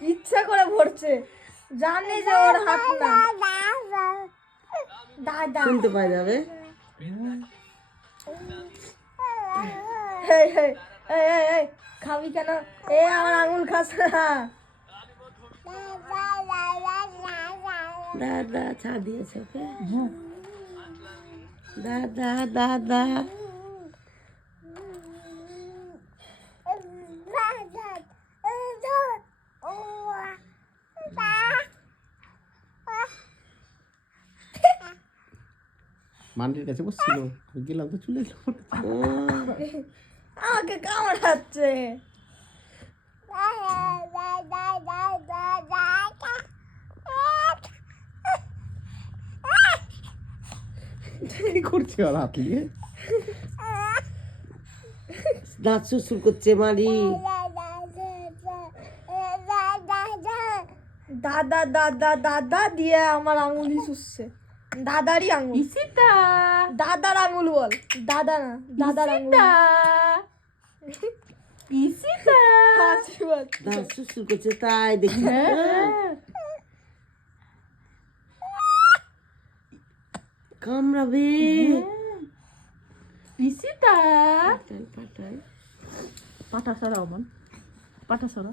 ইচ্ছা করে ভরছে, জানে যে ওর হাত না। দাদা শুনতে পাই যাবে। এই, এই, এই, এই, এই, খাবি কেন? এ আমার আঙুল খাস না। দাদা ছা দিয়েছে ওকে। দাদা দাদা মান্ডির কাছে বসছিল, গেলাম তো চলে এলো। আমাকে কামড়াচ্ছে। কি করছে ওর হাত নিয়ে? দাঁত সুসুর করছে মারি। দাদা দাদা দাদা দিয়ে আমার আঙুলি চুষছে। দাদারই আঙুল। ইসিতা দাদার আঙুল বল। দাদা না, দাদার আঙুল। ইসিতা হাসি বল। দাঁত সুসুর করছে তাই দেখি। কামড়াবে। ইসিতা পাটাই পাটাই। পাটা সরা অমন, পাটা সরা।